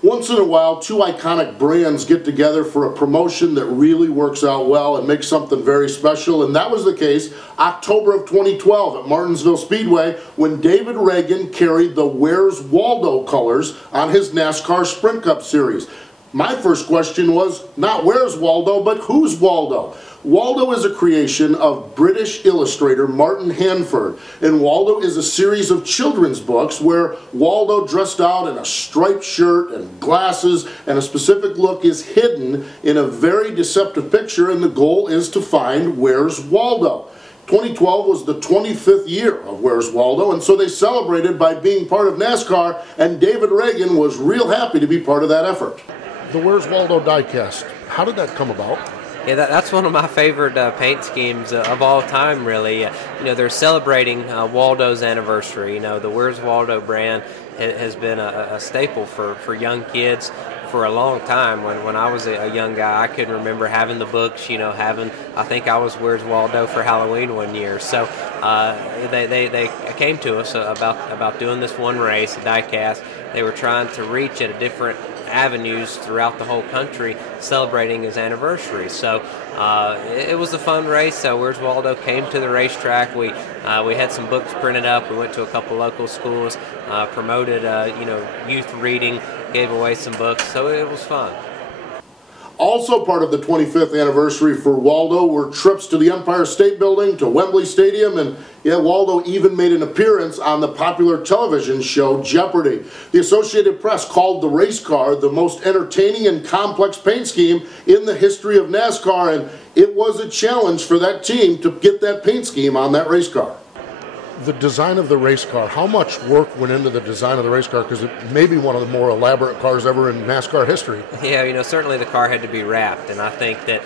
Once in a while, two iconic brands get together for a promotion that really works out well and makes something very special, and that was the case October of 2012 at Martinsville Speedway when David Ragan carried the Where's Waldo colors on his NASCAR Sprint Cup Series. My first question was not where's Waldo, but who's Waldo? Waldo is a creation of British illustrator Martin Handford, and Waldo is a series of children's books where Waldo, dressed out in a striped shirt and glasses and a specific look, is hidden in a very deceptive picture, and the goal is to find Where's Waldo. 2012 was the 25th year of Where's Waldo, and so they celebrated by being part of NASCAR, and David Ragan was real happy to be part of that effort. The Where's Waldo diecast, how did that come about? Yeah, that's one of my favorite paint schemes of all time, really. You know, they're celebrating Waldo's anniversary. You know, the Where's Waldo brand has been a staple for young kids for a long time. When I was a young guy, I couldn't remember having the books, you know, I think I was Where's Waldo for Halloween one year. So they came to us about doing this one race, a diecast. They were trying to reach at a different avenues throughout the whole country celebrating his anniversary. So it was a fun race. So Where's Waldo came to the racetrack. We had some books printed up. We went to a couple local schools, promoted you know, youth reading, gave away some books. So it was fun. Also part of the 25th anniversary for Waldo were trips to the Empire State Building, to Wembley Stadium, and yeah, Waldo even made an appearance on the popular television show Jeopardy! The Associated Press called the race car the most entertaining and complex paint scheme in the history of NASCAR, and it was a challenge for that team to get that paint scheme on that race car. The design of the race car, how much work went into the design of the race car? Because it may be one of the more elaborate cars ever in NASCAR history. Yeah, you know, certainly the car had to be wrapped, and I think that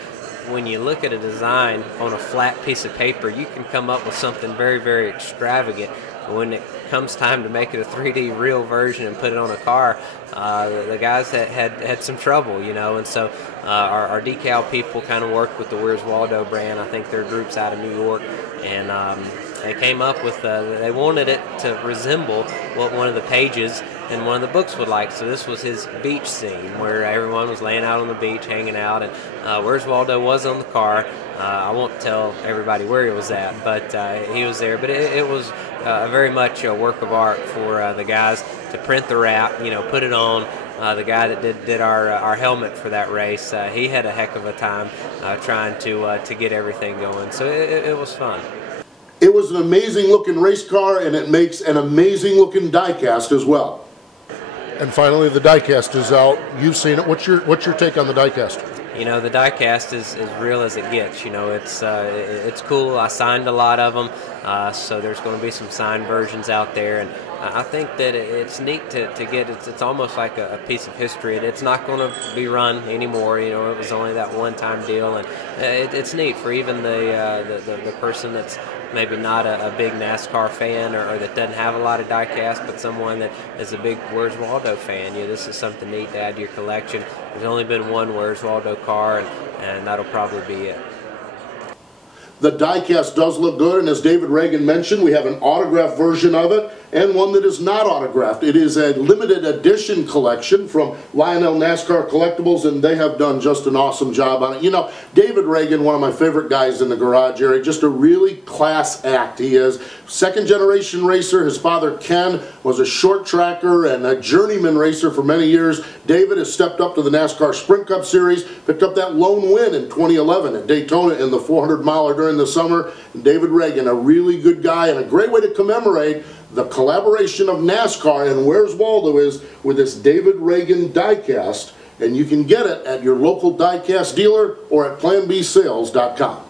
when you look at a design on a flat piece of paper, you can come up with something very, very extravagant. When it comes time to make it a 3D real version and put it on a car, the guys had some trouble, you know, and so our decal people kind of worked with the Where's Waldo brand. I think their group's out of New York, and they came up with, they wanted it to resemble what one of the pages in one of the books would like. So this was his beach scene where everyone was laying out on the beach, hanging out, and Where's Waldo was on the car. I won't tell everybody where he was at, but he was there. But it was very much a work of art for the guys to print the wrap, you know, put it on. The guy that did our helmet for that race, he had a heck of a time trying to get everything going. So it was fun. It was an amazing looking race car, and it makes an amazing looking diecast as well. And finally, the diecast is out. You've seen it. What's your take on the diecast? You know, the diecast is real as it gets. You know, it's cool. I signed a lot of them, so there's going to be some signed versions out there, and I think that it's neat to get. It's almost like a piece of history, and it's not going to be run anymore. You know, it was only that one-time deal, and it's neat for even the person that's maybe not a big NASCAR fan or that doesn't have a lot of diecast, but someone that is a big Where's Waldo fan. You know, this is something neat to add to your collection. There's only been one Where's Waldo car, and that'll probably be it. The diecast does look good, and as David Ragan mentioned, we have an autographed version of it and one that is not autographed. It is a limited edition collection from Lionel NASCAR Collectibles, and they have done just an awesome job on it. You know, David Ragan, one of my favorite guys in the garage area, just a really class act. He is second generation racer. His father Ken was a short tracker and a journeyman racer for many years. David has stepped up to the NASCAR Sprint Cup Series, picked up that lone win in 2011 at Daytona in the 400-miler during the summer. And David Ragan, a really good guy and a great way to commemorate the collaboration of NASCAR and Where's Waldo is with this David Ragan diecast, and you can get it at your local diecast dealer or at planbsales.com.